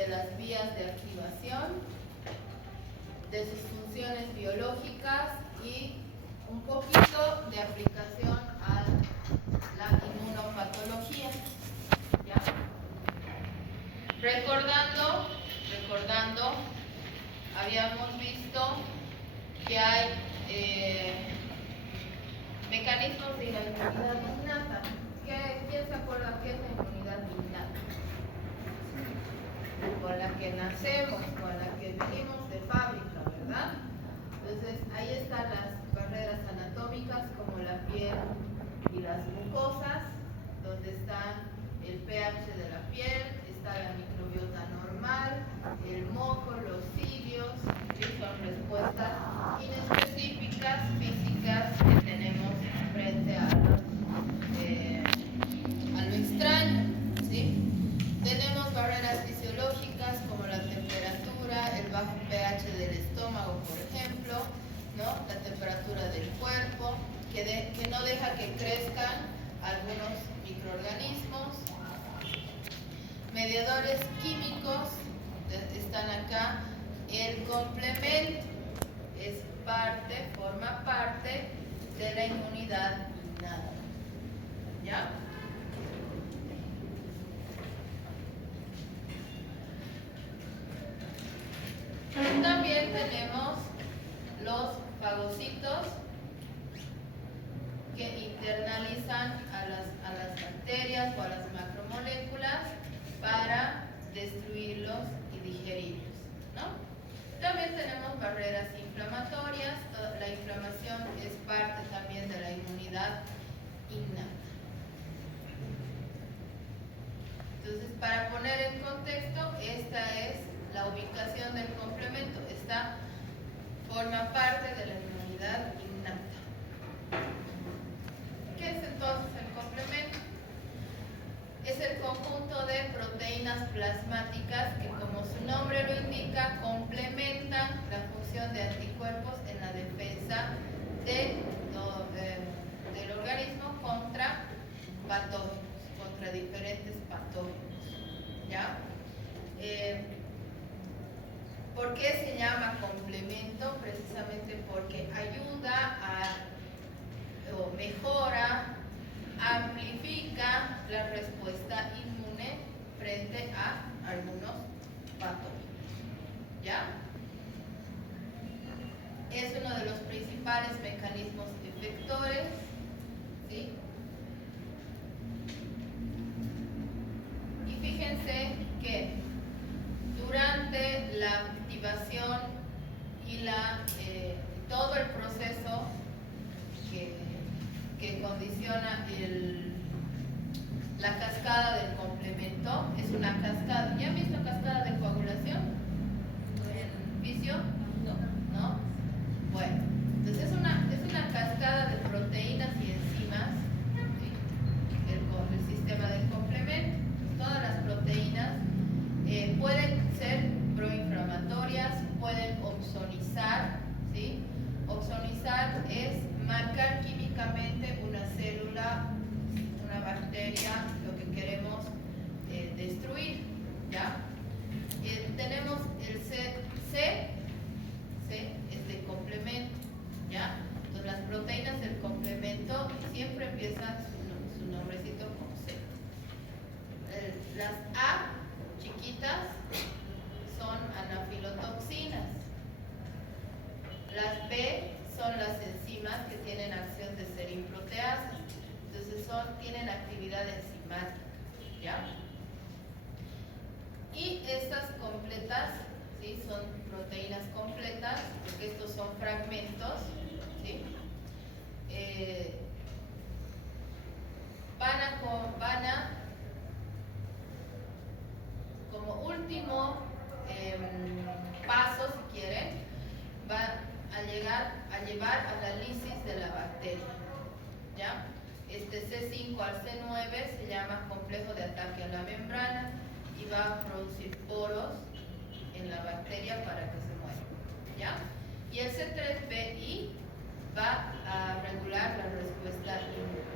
de las vías de activación, de sus funciones biológicas y un poquito de aplicación a la inmunopatología. ¿Ya? Recordando, habíamos visto que hay mecanismos de la inmunidad innata. ¿Quién se acuerda qué es la inmunidad innata? Con la que nacemos, con la que venimos de fábrica, ¿verdad? Entonces, ahí están las barreras anatómicas como la piel y las mucosas, donde está el pH de la piel, está la microbiota normal, el moco, los cilios, y son respuestas inespecíficas, físicas que tenemos frente a lo extraño, ¿sí? Tenemos barreras fisiológicas como la temperatura, el bajo pH del estómago, por ejemplo, ¿no? La temperatura del cuerpo, que no deja que crezcan algunos microorganismos. Mediadores químicos están acá. El complemento forma parte de la inmunidad innata. ¿Ya? También tenemos los fagocitos que internalizan a las bacterias o a las macromoléculas para destruirlos y digerirlos, ¿no? También tenemos barreras inflamatorias. La inflamación es parte también de la inmunidad innata. Entonces, para poner en contexto, esta es la ubicación del complemento. Esta forma parte de la inmunidad innata. ¿Qué es entonces el complemento? Es el conjunto de proteínas plasmáticas que, como su nombre lo indica, complementan la función de anticuerpos en la defensa del organismo contra patógenos, contra diferentes patógenos. ¿Ya? ¿Por qué se llama complemento? Precisamente porque ayuda o mejora, amplifica la respuesta inmune frente a algunos patógenos. ¿Ya? Es uno de los principales mecanismos efectores, ¿sí? Y fíjense que durante la activación y todo el proceso que condiciona la cascada del complemento, es una cascada. ¿Ya han visto cascada de coagulación en fisio? ¿No? Bueno, entonces es una cascada de proteínas y enzimas, ¿sí? el sistema del complemento. Todas las proteínas pueden ser proinflamatorias, pueden opsonizar, ¿sí? Opsonizar es marcar químicamente una célula, una bacteria, lo que queremos destruir, ¿ya? Tenemos el C es de complemento, ¿ya? Entonces las proteínas del complemento siempre empiezan su nombrecito con C. Las A chiquitas son anafilotoxinas. Las B son las enzimas que tienen acción de serinproteasa. Entonces tienen actividad enzimática, ¿ya? Y estas completas, ¿sí? Son proteínas completas, porque estos son fragmentos, ¿sí? Van a como último paso, si quieren, va a llevar a la lisis de la bacteria, ¿ya? Este C5 al C9 se llama complejo de ataque a la membrana y va a producir poros en la bacteria para que se muera, ¿ya? Y el C3BI va a regular la respuesta inmune.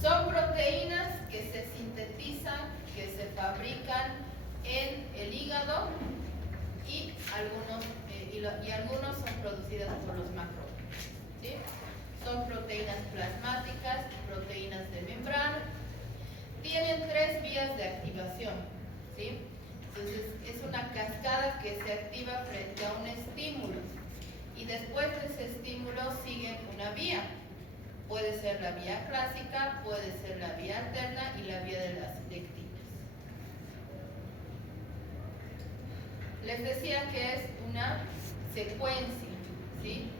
Son proteínas que se sintetizan, que se fabrican fabrican en el hígado y algunos son producidas por los macrófagos, ¿sí? Son proteínas plasmáticas, proteínas de membrana. Tienen 3 vías de activación, ¿sí? Entonces es una cascada que se activa frente a un estímulo y después de ese estímulo sigue una vía. Puede ser la vía clásica, puede ser la vía alterna y la vía de las lectinas. Les decía que es una secuencia, ¿sí?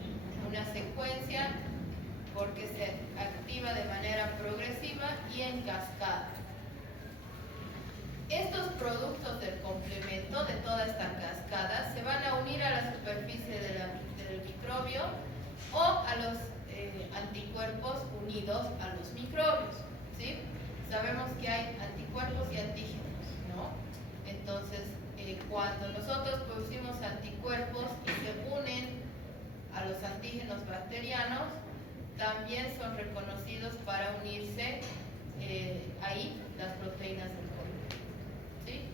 Una secuencia porque se activa de manera progresiva y en cascada. Estos productos del complemento de toda esta cascada se van a unir a la superficie del microbio o a los anticuerpos unidos a los microbios, ¿sí? Sabemos que hay anticuerpos y antígenos, ¿no? Entonces, cuando nosotros producimos anticuerpos y se unen a los antígenos bacterianos, también son reconocidos para unirse ahí las proteínas del complemento, ¿sí?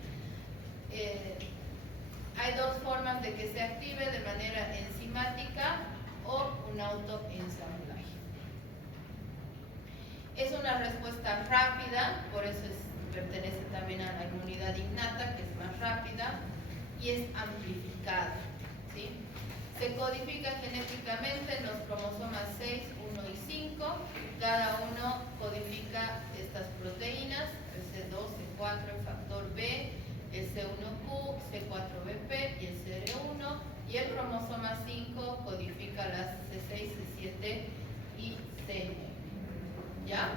Hay 2 formas de que se active, de manera enzimática o un autoensamblaje. Es una respuesta rápida, por eso pertenece también a la inmunidad innata, que es más rápida, y es amplificada, ¿sí? Se codifica genéticamente en los cromosomas 6, 1 y 5. Cada uno codifica estas proteínas, el C2, C4, el factor B, el C1Q, C4BP y el CR1. Y el cromosoma 5 codifica las C6, C7 y C9. ¿Ya?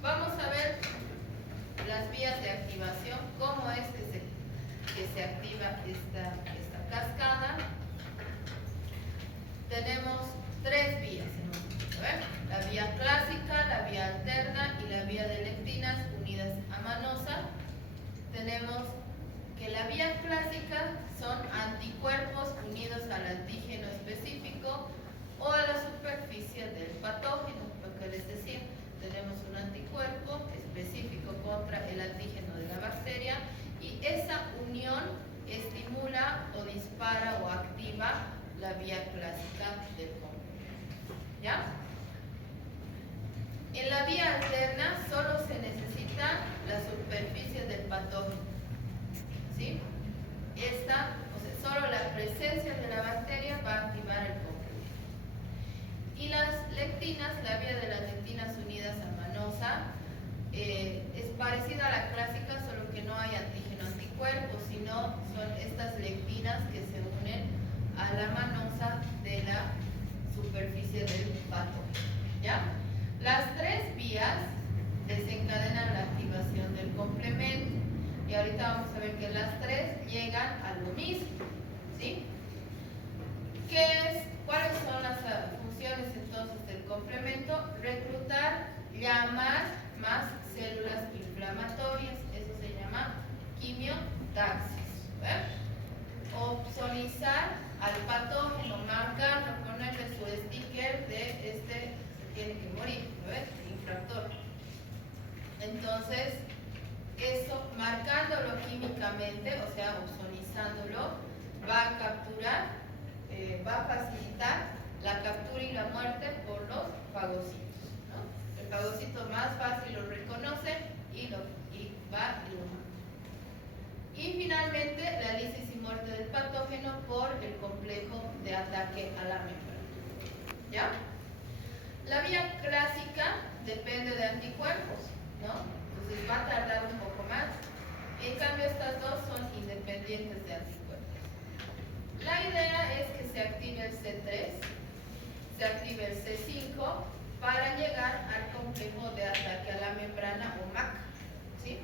Vamos a ver las vías de activación, cómo es que se activa esta cascada. Tenemos 3 vías, la vía clásica, la vía alterna y la vía de lectinas unidas a manosa. Tenemos que la vía clásica son anticuerpos unidos al antígeno específico o a la superficie del patógeno, lo que les decía. Tenemos un anticuerpo específico contra el antígeno de la bacteria y esa unión estimula o dispara o activa la vía clásica del complemento. ¿Ya? En la vía alterna solo se necesita la superficie del patógeno, ¿sí? Solo la presencia de la bacteria va a activar el complemento. Y las lectinas, la vía de las lectinas unidas a manosa, es parecida a la clásica, solo que no hay antígeno anticuerpo, sino son estas lectinas que se unen a la manosa de la superficie del patógeno, ¿ya? Las 3 vías desencadenan la activación del complemento y ahorita vamos a ver que las 3 llegan a lo mismo, ¿sí? ¿Cuáles son las funciones entonces del complemento? Reclutar, llamar más células inflamatorias, eso se llama quimiotaxis, opsonizar al patógeno, marcarlo, ponerle su sticker de se tiene que morir, infractor. Entonces, eso, marcándolo químicamente, o sea, opsonizándolo, va a capturar, va a facilitar la captura y la muerte por los fagocitos, ¿no? El fagocito más fácil lo reconoce y va y lo mata. Y finalmente, la lisis y muerte del patógeno por el complejo de ataque a la membrana. ¿Ya? La vía clásica depende de anticuerpos, ¿no? Entonces va a tardar un poco más. En cambio, estas dos son independientes de anticuerpos. La idea es que se active el C3, se active el C5 para llegar al complejo de ataque a la membrana o MAC, ¿sí?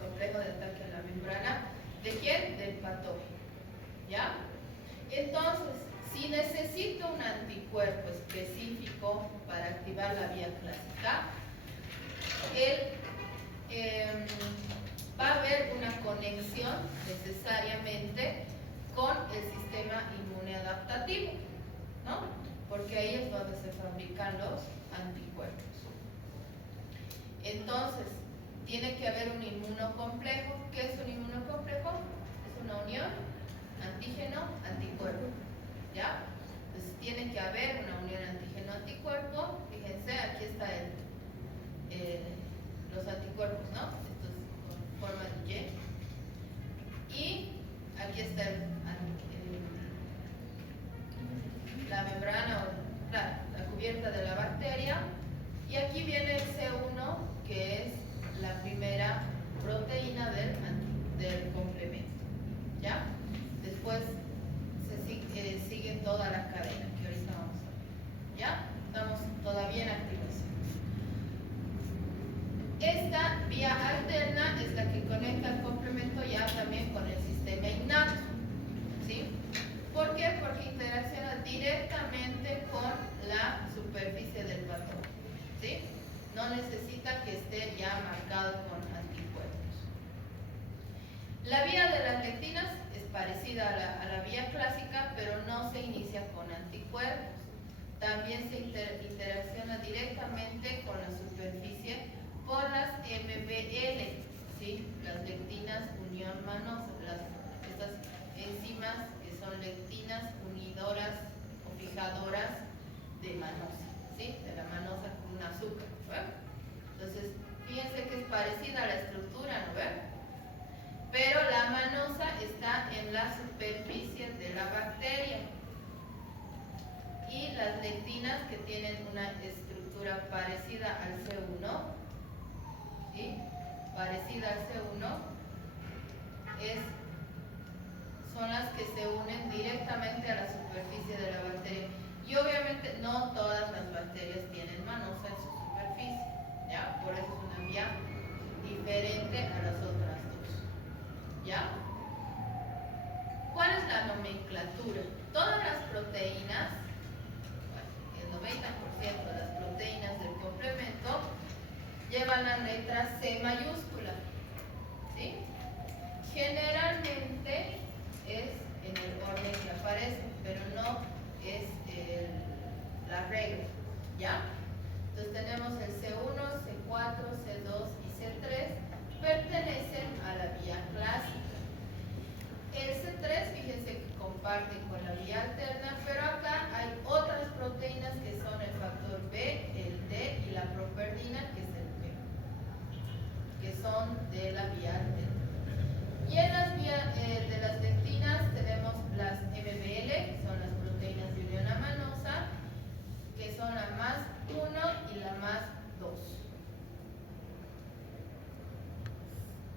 Complejo de ataque a la membrana. ¿De quién? Del patógeno. ¿Ya? Entonces, si necesito un anticuerpo específico para activar la vía clásica, va a haber una conexión necesariamente con el sistema inmune adaptativo, ¿no? Porque ahí es donde se fabrican los anticuerpos. Entonces, tiene que haber un inmunocomplejo. ¿Qué es un inmunocomplejo? Es una unión antígeno-anticuerpo. ¿Ya? Entonces tiene que haber una unión antígeno-anticuerpo. Fíjense, aquí está los anticuerpos, ¿no? Esto es con forma de Y. Y aquí está la membrana, o la cubierta de la bacteria. Y aquí viene el C1, que es la primera proteína del complemento. ¿Ya? Después sigue toda la cadena, que ahorita vamos a ver. ¿Ya? Estamos todavía en activación. Esta vía alterna es la que conecta el complemento ya también con el sistema innato. ¿Sí? ¿Por qué? Porque interacciona directamente con la superficie del patrón. ¿Sí? No necesita que esté ya marcado con anticuerpos. La vía de las lectinas es parecida a la vía clásica, pero no se inicia con anticuerpos. También se interacciona directamente con la superficie por las MBL, ¿sí? Las lectinas unión manosa, estas enzimas que son lectinas unidoras o fijadoras de manosa, ¿sí? De la manosa con un azúcar, ¿no? Entonces, fíjense que es parecida a la estructura, ¿no ven? Pero la manosa está en la superficie de la bacteria. Y las lectinas, que tienen una estructura parecida al C1, ¿sí? Parecida al C1, son las que se unen directamente a la superficie de la bacteria. Y obviamente no todas las bacterias tienen manosa en su superficie, ¿ya? Por eso es una vía diferente a las otras dos, ¿ya? ¿Cuál es la nomenclatura? Todas las proteínas, el 90% de las proteínas del complemento llevan la letra C mayúscula, ¿sí? Generalmente es en el orden que aparece, pero no es la regla, ¿ya? Entonces tenemos el C1, C4, C2 y C3, pertenecen a la vía clásica. El C3, fíjense que comparte con la vía alterna, pero acá hay otras proteínas que son el factor B, el D y la properdina, que es el P, que son de la vía alterna. Y en las vías de las lectinas tenemos las MBL, que son las proteínas de unión amanosa, que son la más 1 y la más 2.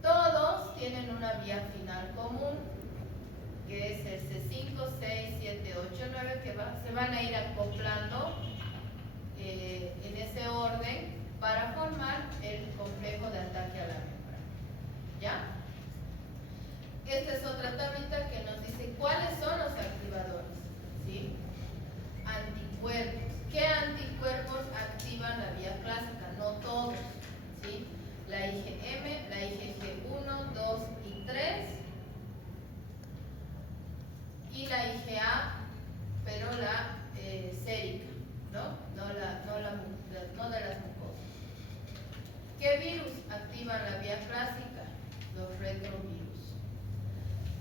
Todos tienen una vía final común, que es el C5, 6, 7, 8, 9, que se van a ir acoplando en ese orden para formar el complejo de ataque a la membrana. ¿Ya? Esta es otra tablita que nos dice cuáles son los activadores. ¿Sí? Anticuerpos. ¿Qué anticuerpos activan la vía clásica? No todos. ¿Sí? La IgM, la IgG1, 2 y 3. Y la IgA, pero la sérica, ¿no? No de las mucosas. ¿Qué virus activan la vía clásica? Los retrovirus.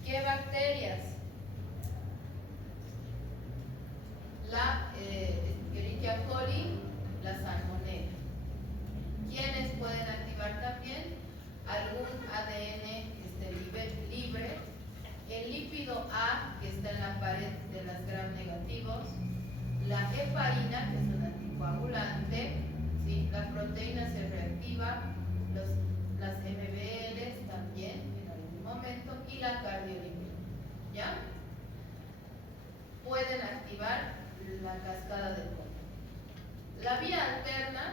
¿Qué bacterias? La Escherichia coli, la salmonella. ¿Quiénes pueden activar también? Algún ADN que esté libre, el lípido A, que está en la pared de las gram negativos, la heparina, que es un anticoagulante, ¿sí? La proteína C reactiva, las MBLs también en algún momento, y la cardiolipina, ¿ya? Pueden activar la cascada del cobre. La vía alterna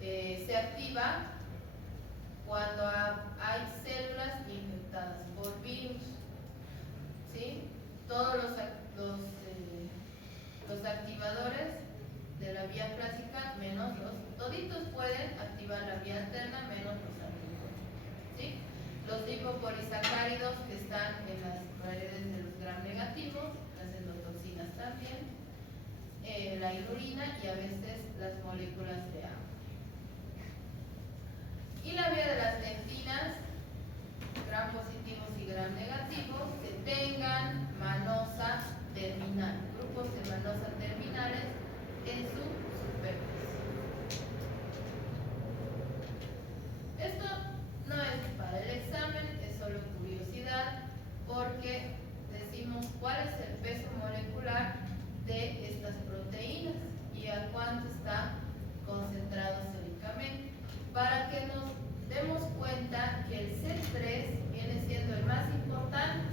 se activa cuando hay células infectadas por virus, ¿sí? Todos los activadores de la vía clásica, menos toditos pueden activar la vía alterna, menos los anticuerpos, ¿sí? Los lipopolisacáridos que están en las paredes de los gram negativos, las endotoxinas también, la inulina y a veces las moléculas de agua. que el C3 viene siendo el más importante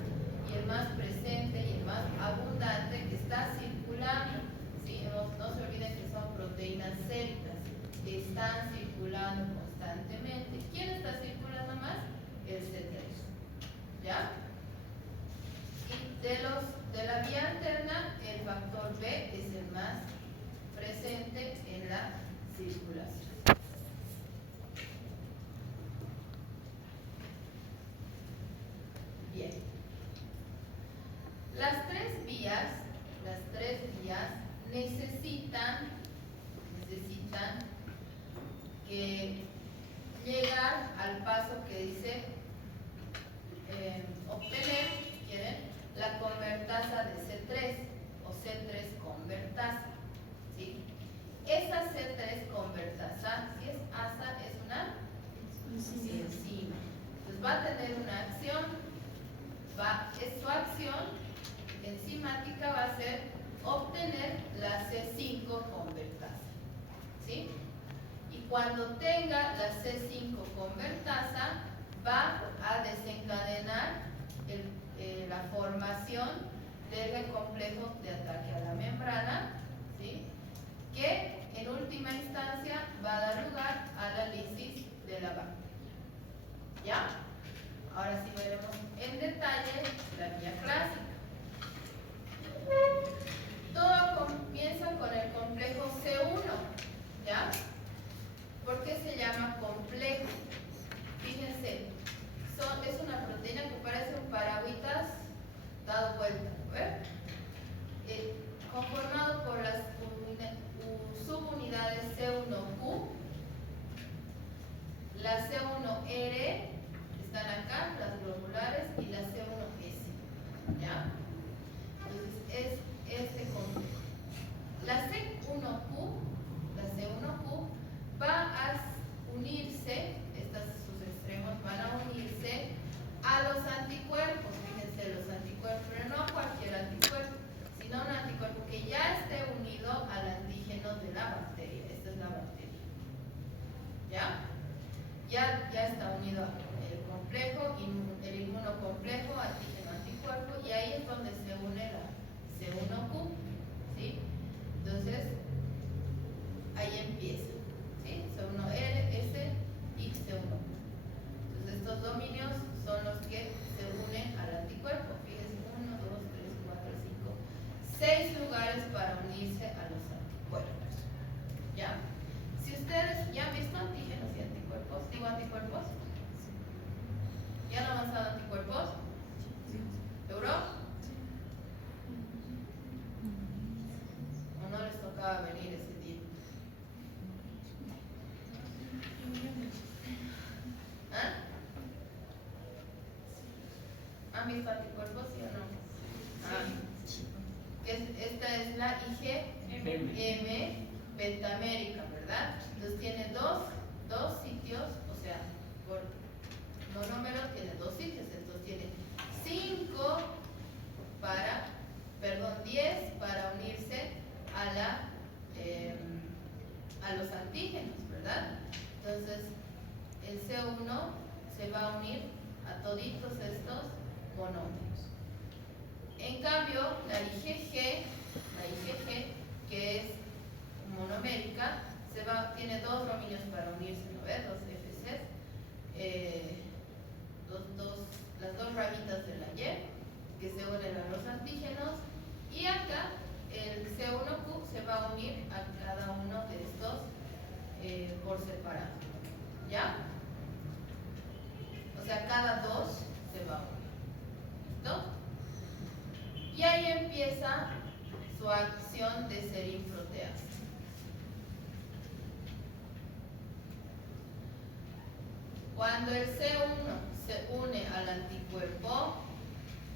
y el más presente y el más abundante que está circulando. ¿Sí? No se olviden que son proteínas séricas que están circulando constantemente. ¿Quién está circulando más? El C3. ¿Ya? Y de la vía alterna, el factor B es el más presente en la circulación. Bien. Las tres vías necesitan llegar al paso que dice obtener, si quieren, la convertasa de C3 o C3 convertasa. ¿Sí? Esa C3 convertasa, si es asa, es una enzima. Entonces va a tener una acción, su acción enzimática va a ser obtener la C5 convertasa. ¿Sí? Y cuando tenga la C5 convertasa, va a desencadenar la formación del complejo de ataque a la membrana, ¿sí? Que en última instancia va a dar lugar a la lisis de la bacteria. ¿Ya? Ahora sí veremos en detalle la vía clásica. Todo comienza con el complejo C1, ¿ya? ¿Por qué se llama complejo? Fíjense, es una proteína que parece un paragüitas dado vuelta, ¿ver? Conformado por las subunidades C1Q, la C1R, están acá, las globulares, y la C1S, ¿ya? Entonces, es este complejo. La C1Q va a unirse, sus extremos van a unirse a los anticuerpos, fíjense, los anticuerpos, pero no cualquier anticuerpo, sino un anticuerpo que ya esté unido al antígeno de la bacteria. Esta es la bacteria. ¿Ya? Ya está unido el complejo, el inmunocomplejo, antígeno-anticuerpo, y ahí es donde se une la C1Q. ¿Sí? Entonces, ahí empieza. ¿Sí? C1S y C1Q. Entonces, estos dominios son los que se unen al anticuerpo. Fíjense, 1, 2, 3, 4, 5, 6 lugares para unirse a los anticuerpos. ¿Ya? Si ustedes ya han visto antígenos y anticuerpos, digo anticuerpos, ¿ya han avanzado anticuerpos? ¿Seguro? ¿O no les tocaba venir ese día? ¿Ah? ¿Han visto anticuerpos, sí o no? Esta es la IgM pentamérica, ¿verdad? Entonces tiene dos sitios, o sea, por monómero tiene dos sitios, entonces tiene 10 para unirse a los antígenos, ¿verdad? Entonces el C1 se va a unir a toditos estos monómeros. En cambio, la IgG, que es monomérica, tiene dos dominios para unirse, ¿no ves? Dos FCs, las dos ramitas de la Y que se unen a los antígenos, y acá el C1Q se va a unir a cada uno de estos por separado. ¿Ya? O sea, cada dos se va a unir. ¿Listo? Y ahí empieza su acción de serin proteasa. Cuando el C1 se une al anticuerpo,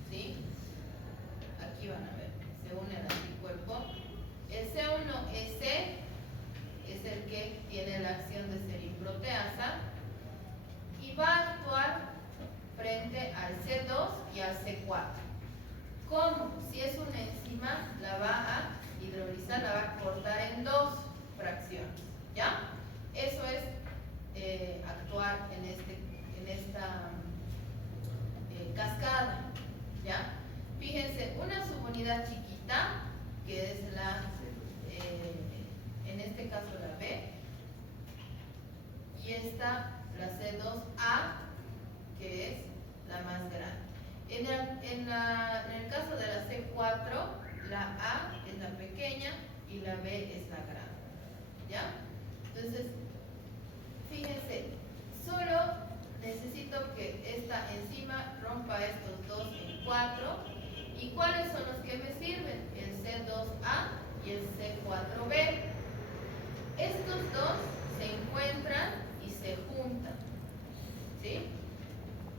¿sí? Aquí van a ver, se une al anticuerpo. El C1S es el que tiene la acción de serin proteasa y va a actuar frente al C2 y al C4. ¿Cómo? Si es una enzima, la va a hidrolizar, la va a cortar en dos fracciones. ¿Ya? Eso es actuar en esta cascada, ¿ya? Fíjense, una subunidad chiquita, que es la, en este caso la B, y esta, la C2A, que es la más grande. En el caso de la C4, la A es la pequeña y la B es la grande, ¿ya? Entonces, fíjense, solo necesito que esta enzima rompa estos dos en 4. ¿Y cuáles son los que me sirven? El C2A y el C4B. Estos dos se encuentran y se juntan, ¿sí?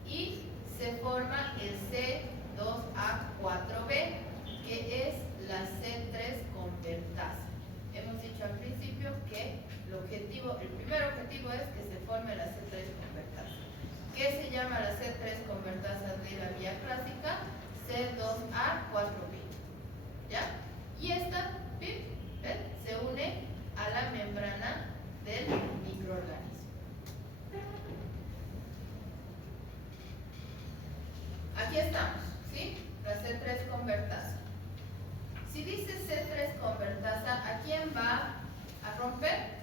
Y se forma el C2A4B, que es la C3 convertasa. Hemos dicho al principio que el primer objetivo es que se forme la C3 convertasa. ¿Qué se llama la C3 convertasa de la vía clásica? C2A4B. ¿Ya? Y esta se une a la membrana del microorganismo. Aquí estamos, ¿sí? La C3 convertasa. Si dice C3 convertasa, ¿a quién va a romper?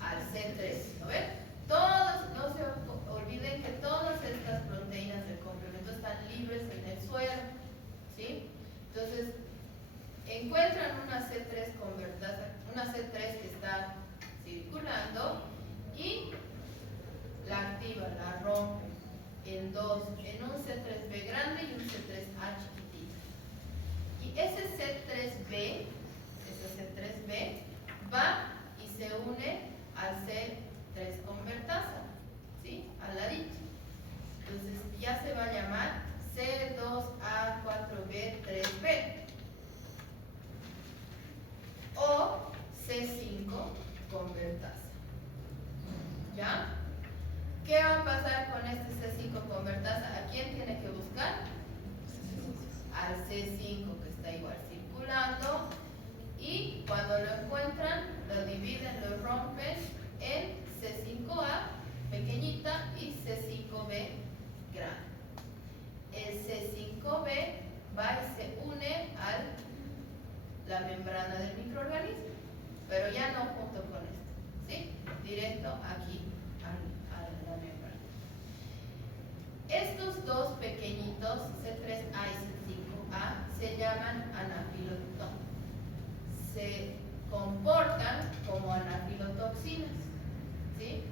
Al C3, ¿no ven? Todos, no se olviden que todas estas proteínas del complemento están libres en el suelo, ¿sí? Entonces, encuentran una C3 convertasa, una C3 que está circulando y la activa, la rompe en dos, en un C3B grande y un C3A chiquitito. Y ese C3B va y se une al C3 convertasa, ¿sí? Al ladito. Entonces ya se va a llamar C2A4B3B o C5 convertasa. ¿Ya? ¿Qué va a pasar con este C5 convertasa? ¿A quién tiene que buscar? Al C5, que está igual circulando, y cuando lo encuentran, lo dividen, lo rompen en C5A pequeñita y C5B grande. El C5B va y se une a la membrana del microorganismo, pero ya no junto con esto, ¿sí? Directo aquí a la membrana. Estos dos pequeñitos, C3A y C5A, se llaman anafilotoxinas. Se comportan como anafilotoxinas, ¿sí?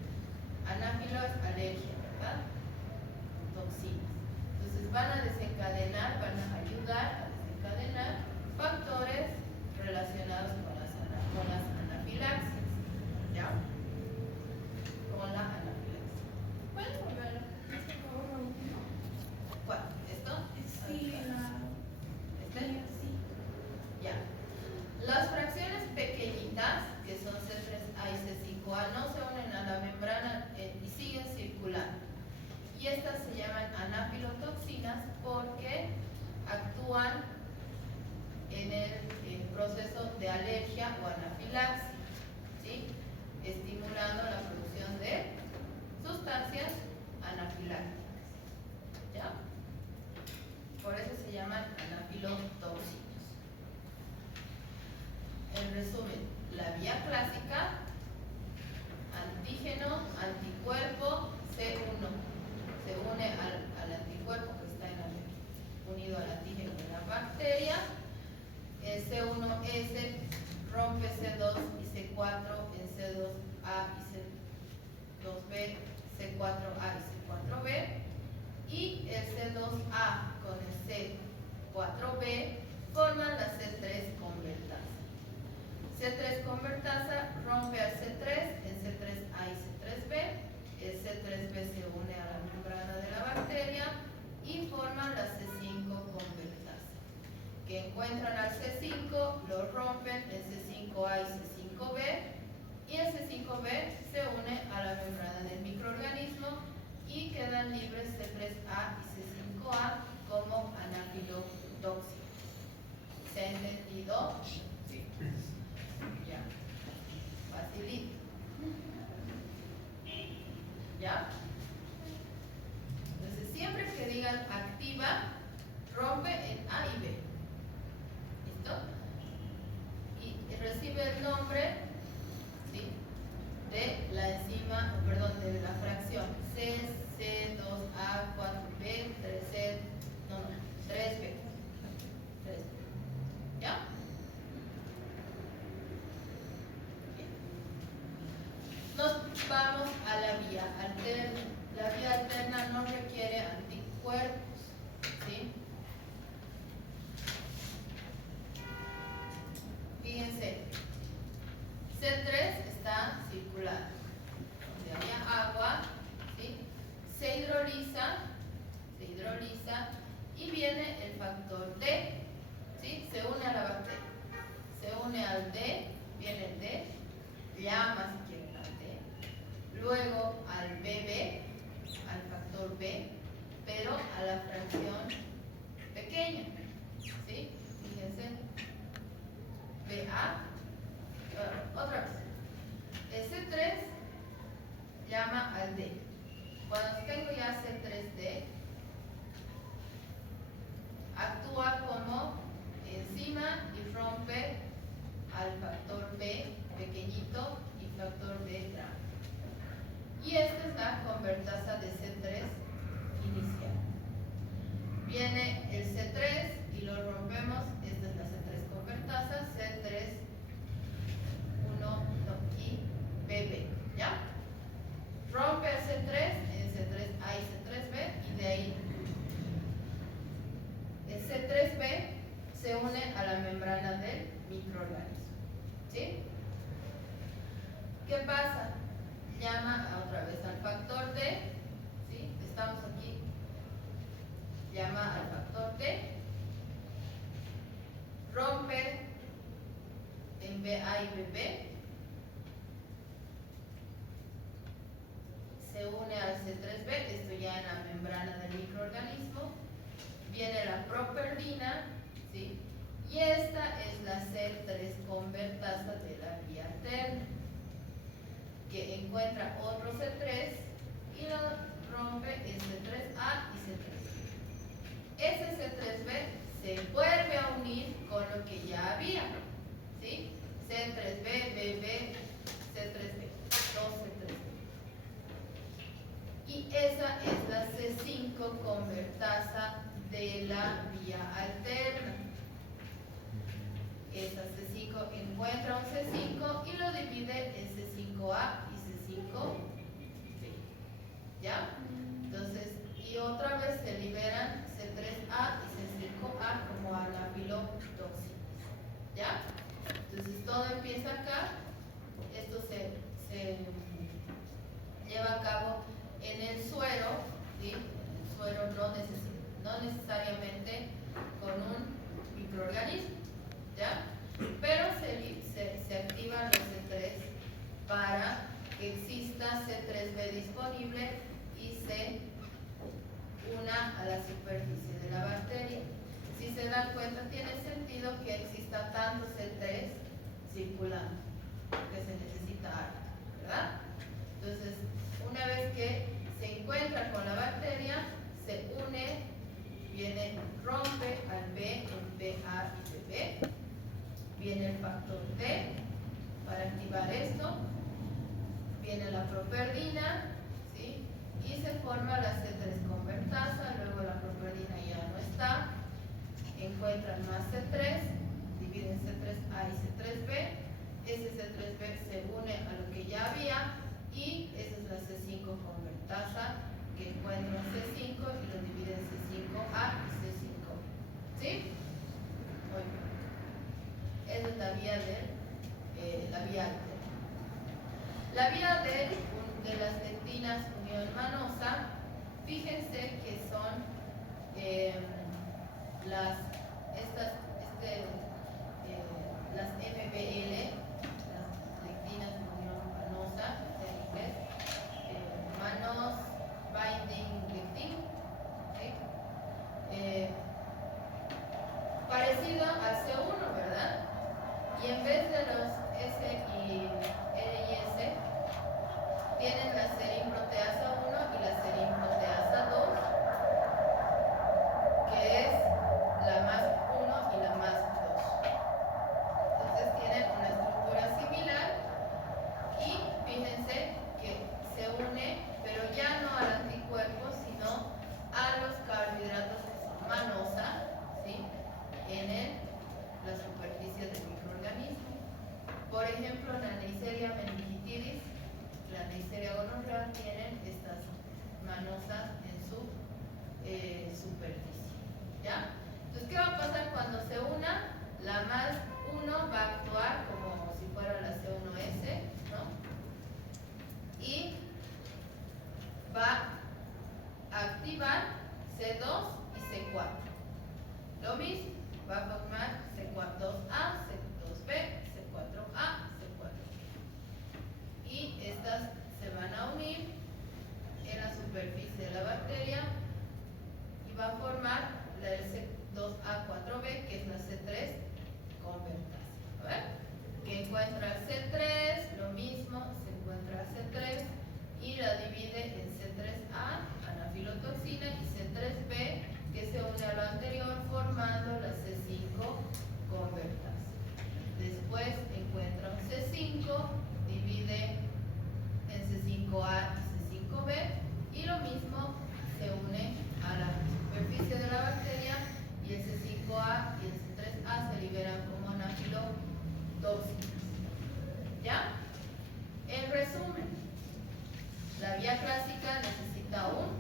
Anáfilo es alergia, ¿verdad? Toxinas. Entonces van a desencadenar, van a ayudar a desencadenar factores relacionados con las anafilaxias, ¿ya? Con la anafilaxia. ¿Puedes volver a ¿Cuál? ¿Esto? Sí, ¿Este? sí. Ya. Las fracciones pequeñitas, que son C3A y C5A, no se unen a la membrana y siguen circulando. Y estas se llaman anafilotoxinas porque actúan en el proceso de alergia o anafilaxia, ¿sí? Estimulando la producción de sustancias anafilácticas, ¿ya? Por eso se llaman anafilotoxinas. En resumen, la vía clásica, antígeno, anticuerpo, C1 se une al anticuerpo que está unido al antígeno de la bacteria. El C1S rompe C2 y C4 en C2A y C2B, C4A y C4B, y el C2A con el C4B forman la C3 convertasa. C3 convertasa rompe al C3 en C3A y C3B, el C3B se une a la membrana de la bacteria y forman la C5 convertasa, que encuentran al C5, lo rompen en C5A y C5B, y el C5B se une a la membrana del microorganismo y quedan libres C3A y C5A como anafilotóxicos. ¿Se ha entendido? Sí. Ya. Facilito. ¿Ya? Entonces, siempre que digan activa, rompe en A y B. ¿Listo? Y recibe el nombre, ¿sí?, de la enzima, perdón, de la fracción C, C2A, 4B, 3C, no, 3B. 3B. ¿Ya? Bien. Nos vamos a la vía alterna. La vía alterna no requiere anticuerpos, ¿sí? Fíjense, C3 está circulando, donde había agua, ¿sí?, se hidroliza y viene el factor D, ¿sí?, se une a la bacteria, se une al D, viene el D, llama si quieren al D, luego al BB, al factor B, pero a la fracción pequeña, ¿sí? Fíjense, BA, otra vez, el C3 llama al D. Cuando tengo ya C3D, actúa como enzima y rompe al factor B pequeñito y factor B grande. Y esta es la convertasa de C3 inicial. Viene el C3 y lo rompemos. Esta es la C3 convertasa, C3 1 y BB, ¿ya? Rompe el C3 en C3A y C3B y de ahí el C3B se une a la membrana del microorganismo, ¿sí? ¿Qué pasa? Llama otra vez al factor D, ¿sí? Estamos aquí, llama al factor D, rompe en BA y BB, se une al C3B, esto ya en la membrana del microorganismo, viene la properdina, ¿sí?, y esta es la C3 convertasa de la vía alterna, que encuentra otro C3 y lo rompe en C3A y C3B. Ese C3B se vuelve a unir con lo que ya había, ¿sí? C3B, BB, C3B, 2C3B. Y esa es la C5 convertasa de la vía alterna. Esta C5 encuentra un C5 y lo divide en C5A y C5B. ¿Ya? Entonces, y otra vez se liberan C3A y C5A como anafilotoxinas. ¿Ya? Entonces todo empieza acá. Esto se lleva a cabo en el suero, ¿sí? El suero no necesariamente con un microorganismo, ¿ya? Pero se activan los C3 para que exista C3B disponible y se una a la superficie de la bacteria. Si se dan cuenta, tiene sentido que exista tanto C3 circulando, que se necesita harto, ¿verdad? Entonces, una vez que se encuentra con la bacteria, se une, viene, rompe al B en BA y BB, viene el factor D para activar esto, viene la properdina, ¿sí?, y se forma la C3 convertasa, luego la properdina ya no está, encuentran más C3, dividen C3A y C3B, ese C3B se une a lo que ya había y esa es la C5 convertasa que encuentra un C5 y lo divide en C5A y C5. ¿Sí? Muy bien. Esa es la vía alterna. La vía de las lectinas unión manosa, fíjense que son las MBL, las lectinas unión manosa, en inglés, Mannose Binding Lectin, ¿sí? Parecido al C1, ¿verdad? Y en vez de los S y L y S, tienen la serine proteasa activar C2 y C4. Lo mismo, va a formar C2A, C2B, C4A, C4. Y estas se van a unir en la superficie de la bacteria y va a formar la C2A4B, que es la C3 convertasa. A ver, que encuentra el C3, lo mismo, se encuentra el C3 y la divide en C3A, anafilotoxina, y C3B, que se une a lo anterior formando la C5 convertasa. Después encuentra un C5, divide en C5A y C5B, y lo mismo se une a la superficie de la bacteria, y el C5A y el C3A se liberan como anafilotóxicas. ¿Ya? En resumen, la vía clásica necesita un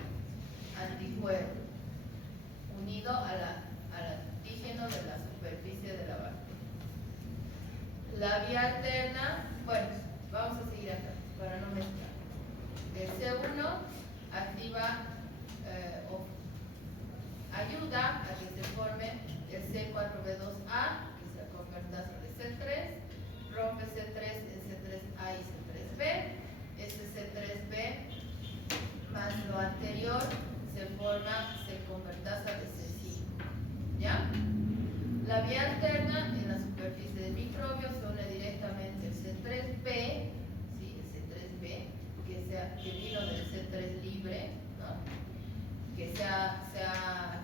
anticuerpo unido al antígeno de la superficie de la bacteria. La vía alterna, bueno, vamos a seguir acá para no mezclar. El C1 activa o ayuda a que se forme el C4B2A, que es la convertasa de C3, rompe C3 en C3A y C3B. Este C3B más lo anterior se forma C-convertasa de C5. ¿Ya? La vía alterna en la superficie del microbio se une directamente el C3B, ¿sí? El C3B, que vino del C3 libre, ¿no? Que se ha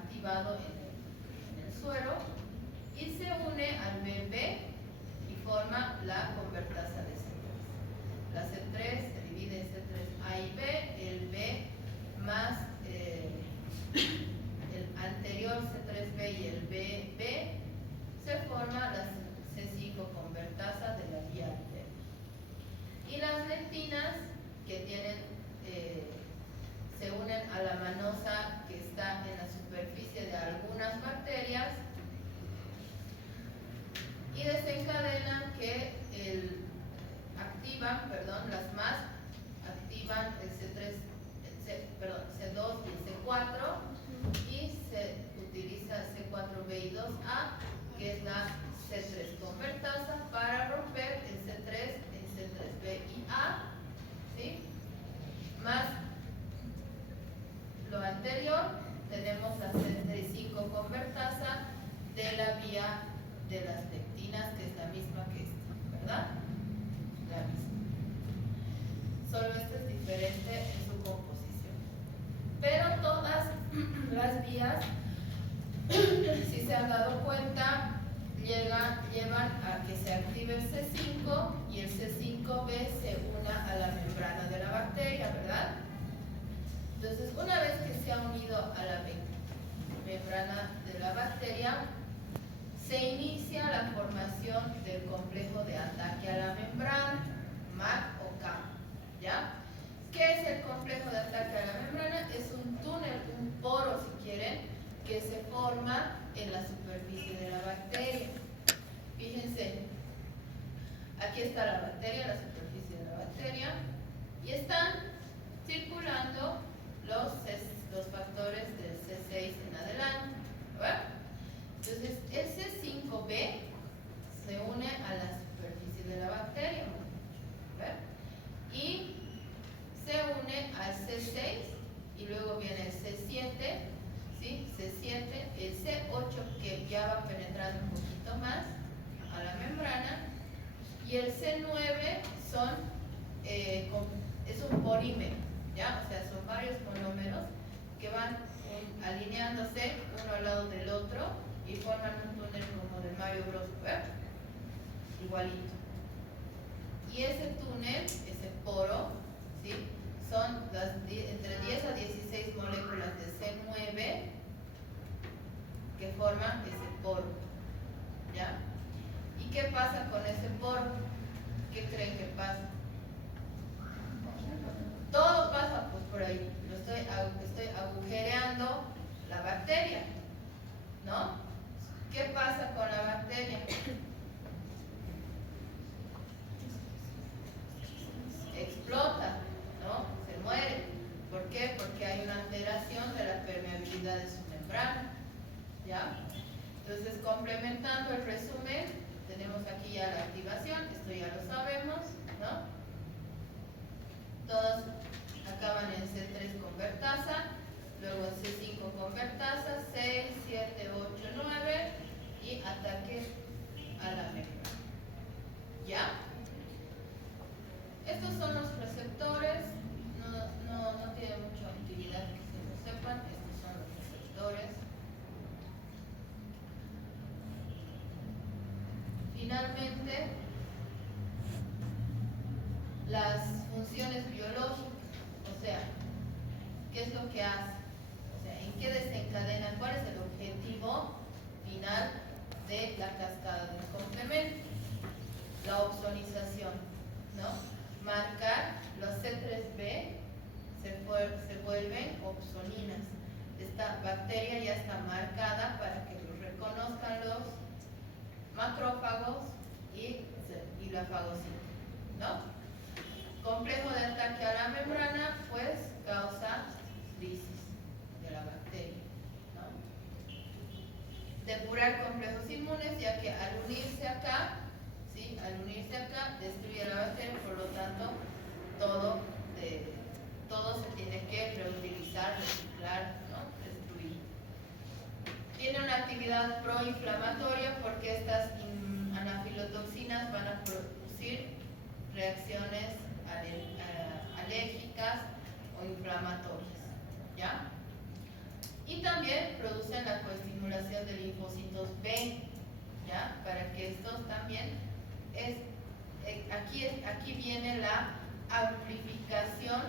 activado en el suero, y se une al BB y forma la convertasa de C3. La C3 se divide en C3A y B, el B más el anterior C3B y el BB se forma la C5 convertasa de la vía alterna. Y las lectinas que tienen se unen a la manosa que está en la superficie de algunas bacterias y desencadenan que las más activan el C2 y el C4, y se utiliza C4B y 2A, que es la C3 convertasa, para romper el C3 en C3B y A, ¿sí? Más lo anterior, tenemos la C5 convertasa de la vía de las lectinas, que es la misma que esta, ¿verdad? La misma. Solo esta es diferente en su composición. Pero todas las vías, si se han dado cuenta, llevan a que se active el C5 y el C5B se una a la membrana de la bacteria, ¿verdad? Entonces, una vez que se ha unido a la membrana de la bacteria, se inicia la formación del complejo de ataque a la membrana, MAC o CAM, ¿ya? ¿Qué es el complejo de ataque a la membrana? Es un túnel, un poro, si quieren, que se forma en la superficie de la bacteria. Fíjense, aquí está la bacteria, la superficie de la bacteria, y están circulando los factores del C6 en adelante, ¿verdad? Entonces, el C5B se une a la superficie de la bacteria, ¿verdad? Y se une al C6, y luego viene el C7, ¿sí? C7, el C8, que ya va penetrando un poquito más a la membrana, y el C9 es un polímero, ¿ya? O sea, son varios monómeros que van alineándose uno al lado del otro y forman un túnel como del Mario Bros, ¿verdad? Igualito. Y ese túnel, ese poro, ¿sí? Son entre 10 a 16 moléculas de C9 que forman ese poro, ¿ya? ¿Y qué pasa con ese poro? ¿Qué creen que pasa? Todo pasa pues por ahí. Estoy agujereando la bacteria, ¿no? ¿Qué pasa con la bacteria? Explota, ¿no? Se muere. ¿Por qué? Porque hay una alteración de la actividad de su membrana, ¿ya? Entonces, complementando el resumen, tenemos aquí ya la activación, esto ya lo sabemos, ¿no? Todos acaban en C3 convertasa, luego en C5 convertasa, 6, 7, 8, 9 y ataque a la membrana, ¿ya? Estos son los receptores, no tiene mucha utilidad que se lo sepan, estos son los receptores. Finalmente, las funciones biológicas, o sea, ¿qué es lo que hace? O sea, ¿en qué desencadena? ¿Cuál es el objetivo final de la cascada del complemento? La opsonización, ¿no? Marcar los C3b se vuelven opsoninas. Esta bacteria ya está marcada para que lo reconozcan los macrófagos y la fagocita, ¿no? Complejo de ataque a la membrana, pues causa lisis de la bacteria, ¿no? Depurar complejos inmunes, ya que al unirse acá, ¿sí? Al unirse acá, destruye la bacteria, por lo tanto, todo se tiene que reutilizar, reciclar, ¿no? Destruir. Tiene una actividad proinflamatoria porque estas anafilotoxinas van a producir reacciones alérgicas o inflamatorias, ¿ya? Y también producen la coestimulación de linfocitos B, ¿ya? Para que estos también aquí viene la amplificación,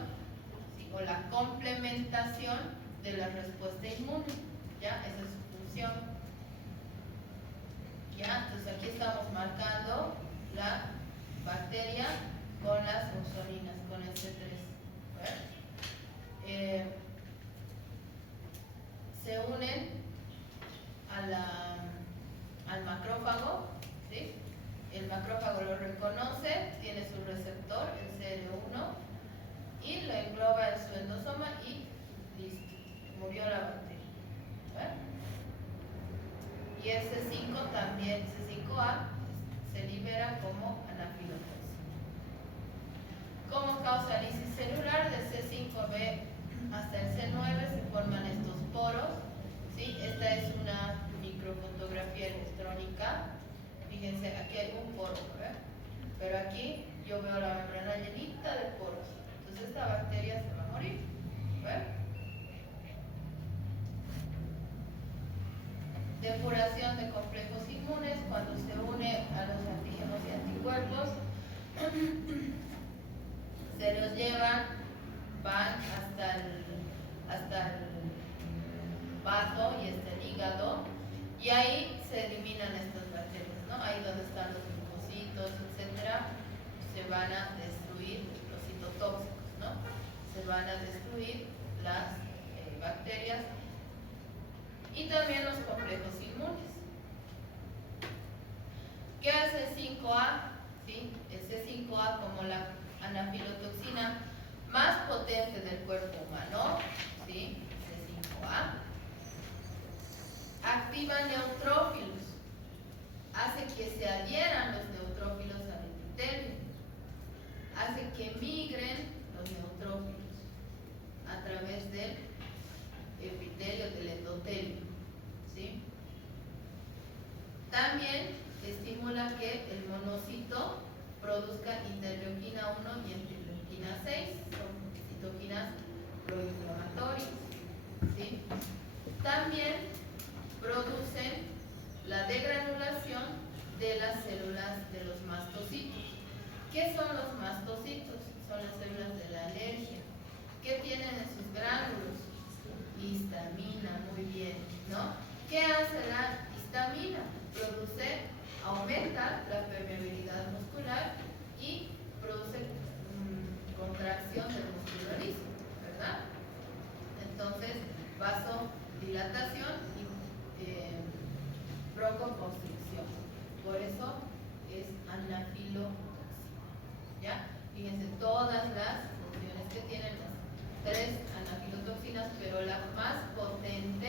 ¿sí? O la complementación de la respuesta inmune, ¿ya? Esa es su función, ¿ya? Entonces aquí estamos marcando la bacteria con las opsoninas, con el C3. Se unen al macrófago, ¿sí? El macrófago lo reconoce, tiene su receptor, el CL1, y lo engloba en su endosoma y listo, murió la bacteria. Y el C5 también, C5A, se libera como anafilotoxina. Como causa lisis celular, del C5b hasta el C9 se forman estos poros, ¿sí? Esta es una microfotografía electrónica. Fíjense, aquí hay un poro, ¿verdad? Pero aquí yo veo la membrana llenita de poros. Entonces esta bacteria se va a morir, ¿verdad? Depuración de complejos inmunes cuando se une a los antígenos y anticuerpos. Se los llevan, van hasta el vaso y hasta el hígado, y ahí se eliminan estas bacterias, ¿no? Ahí donde están los linfocitos, etcétera, se van a destruir los citotóxicos, ¿no? Se van a destruir las bacterias y también los complejos inmunes. ¿Qué hace el 5A? ¿Sí? El C5A, como la anafilotoxina más potente del cuerpo humano, ¿sí? C5A, activa neutrófilos, hace que se adhieran los neutrófilos al epitelio, hace que migren los neutrófilos a través del epitelio, del endotelio, ¿sí? También estimula que el monocito produzca interleuquina 1 y interleuquina 6, son citoquinas proinflamatorias, ¿sí? También producen la degranulación de las células de los mastocitos. ¿Qué son los mastocitos? Son las células de la alergia. ¿Qué tienen en sus gránulos? Histamina, muy bien, ¿no? ¿Qué hace la histamina? Aumenta la permeabilidad muscular y produce contracción del músculo liso, ¿verdad? Entonces, vasodilatación y broncoconstricción. Por eso es anafilotoxina, ¿ya? Fíjense todas las funciones que tienen las tres anafilotoxinas, pero la más potente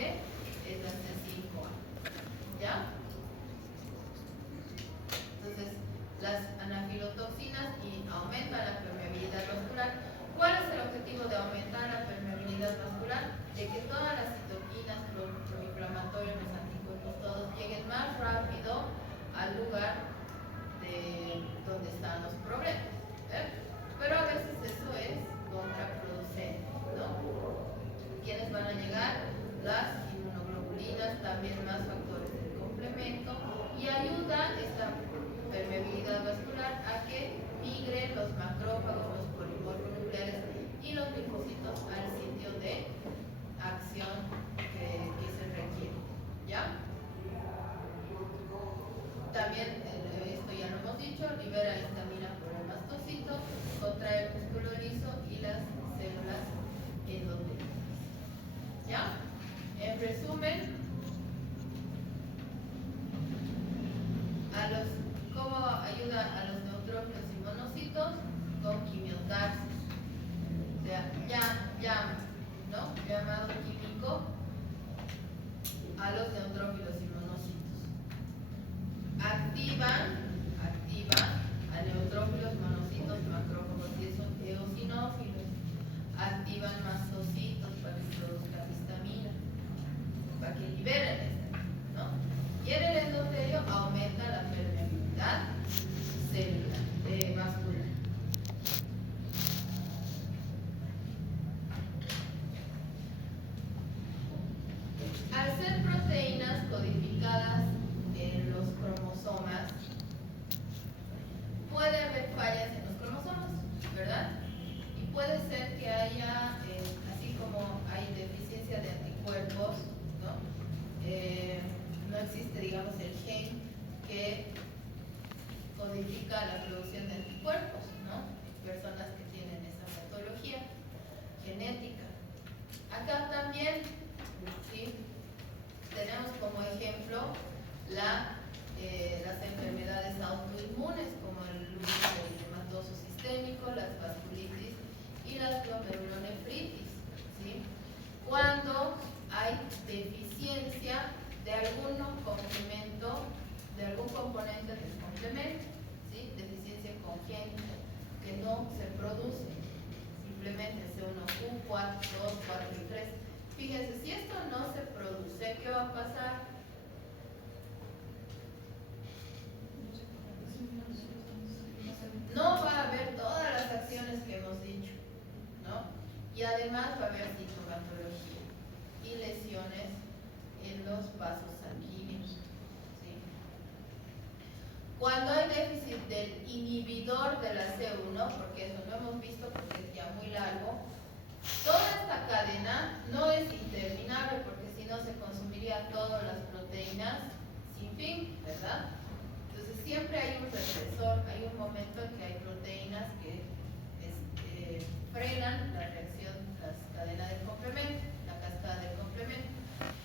que libera el estrés, ¿no? Y en el endotelio aumenta la permeabilidad celular vascular. Al ser proteínas codificadas en los cromosomas, puede haber fallas en los cromosomas, ¿verdad? Y puede ser que haya, así como hay deficiencia de anticuerpos, ¿no? No existe, digamos, el gen que codifica la producción de anticuerpos, ¿no? Personas que tienen esa patología genética. Acá también, ¿sí? Tenemos como ejemplo las enfermedades autoinmunes como el lupus eritematoso sistémico, las vasculitis y las glomerulonefritis, ¿sí? Cuando hay deficiencia de algún complemento, de algún componente del complemento, ¿sí? Deficiencia congénita que no se produce, simplemente C1Q, 4, 2, 4 y 3. Fíjense, si esto no se produce, ¿qué va a pasar? No va a haber todas las acciones que hemos dicho, ¿no? Y además va a haber sintomatología y lesiones en los vasos sanguíneos, ¿sí? Cuando hay déficit del inhibidor de la C1, porque eso lo hemos visto porque es ya muy largo, toda esta cadena no es interminable porque si no se consumiría todas las proteínas sin fin, ¿verdad? Entonces siempre hay un represor, hay un momento en que hay proteínas que frenan la reacción, la cadena del complemento, la cascada del complemento.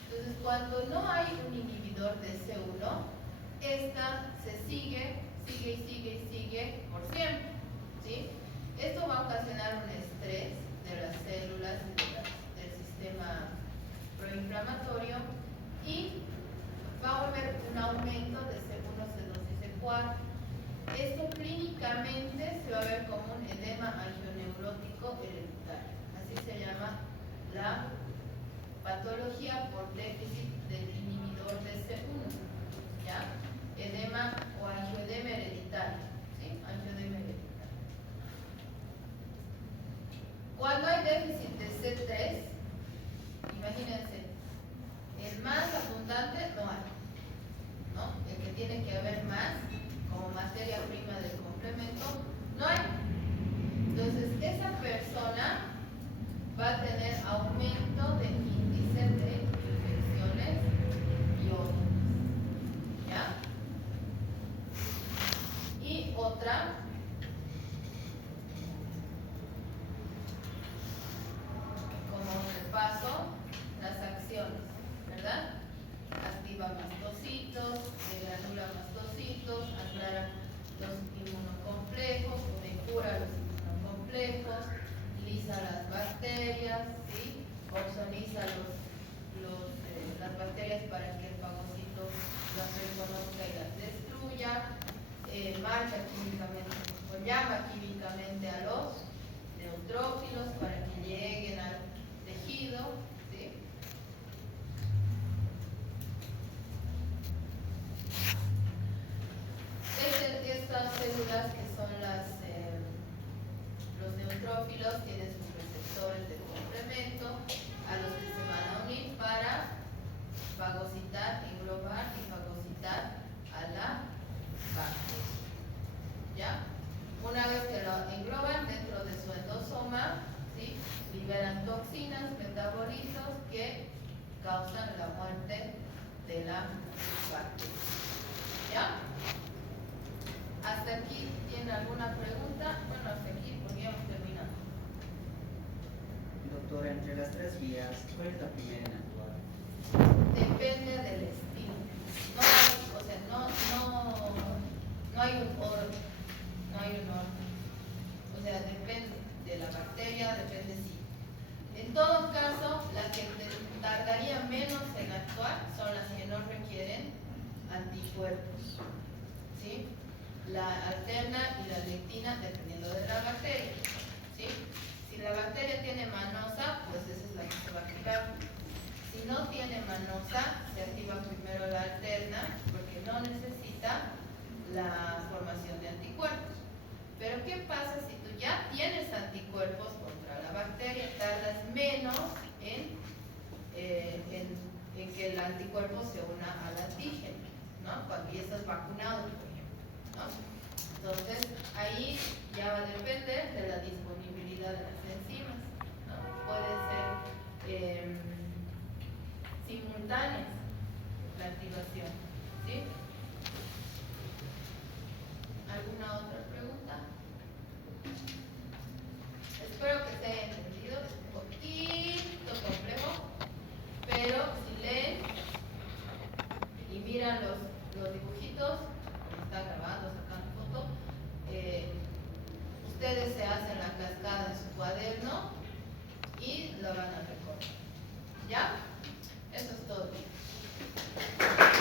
Entonces cuando no hay un inhibidor de C1, esta se sigue por siempre, ¿sí? Esto va a ocasionar un estrés de las células del sistema proinflamatorio y va a haber un aumento de C1, C2 y C4. Esto clínicamente se va a ver como un edema angioneurótico hereditario. Así se llama la patología por déficit del inhibidor de C1, ¿ya? Edema o angioedema hereditario, ¿sí? Angioedema hereditario. Cuando hay déficit de C3, imagínense, el más abundante no hay, ¿no? El que tiene que haber más, como materia prima del complemento, no hay. Entonces, esa persona va a tener aumento de índice de infecciones y otras, ¿ya? Y otra, como repaso, las acciones, ¿verdad? Activa mastocitos, degranula mastocitos, aclara los inmunocomplejos, o mejora los inmunocomplejos, lisa las bacterias, ¿sí? Ozoniza las bacterias para que el fagocito las reconozca y las destruya, marca químicamente, o llama químicamente a los neutrófilos para que lleguen al tejido, ¿sí? Estas células que son los neutrófilos tienen sus receptores de complemento a los que se van a unir para fagocitar, englobar y fagocitar a la bacteria, ¿ya? Una vez que lo engloban dentro de su endosoma, ¿sí? Liberan toxinas, metabolitos que causan la muerte de la bacteria, ¿ya? ¿Hasta aquí tiene alguna pregunta? Bueno, hasta aquí podríamos terminar. Doctora, entre las tres vías, ¿cuál es la primera en actuar? Depende del estilo. No hay un orden. No hay un orden. O sea, depende de la bacteria, depende si. En todo caso, las que tardaría menos en actuar son las que no requieren anticuerpos, ¿sí? La alterna y la lectina dependiendo de la bacteria, ¿sí? Si la bacteria tiene manosa, pues esa es la que se va a activar. Si no tiene manosa, venosa, se activa primero la alterna porque no necesita la formación de anticuerpos. Pero ¿qué pasa si tú ya tienes anticuerpos contra la bacteria? Tardas menos en que el anticuerpo se una al antígeno, ¿no? Cuando ya estás vacunado, por ejemplo, ¿no? Entonces, ahí ya va a depender de la disponibilidad de las enzimas, ¿no? Puede ser simultánea la activación, ¿sí? ¿Alguna otra pregunta? Espero que se haya entendido, es un poquito complejo, pero si leen y miran los dibujitos, como está grabando, sacando foto, ustedes se hacen la cascada en su cuaderno y lo van a recordar. ¿Ya?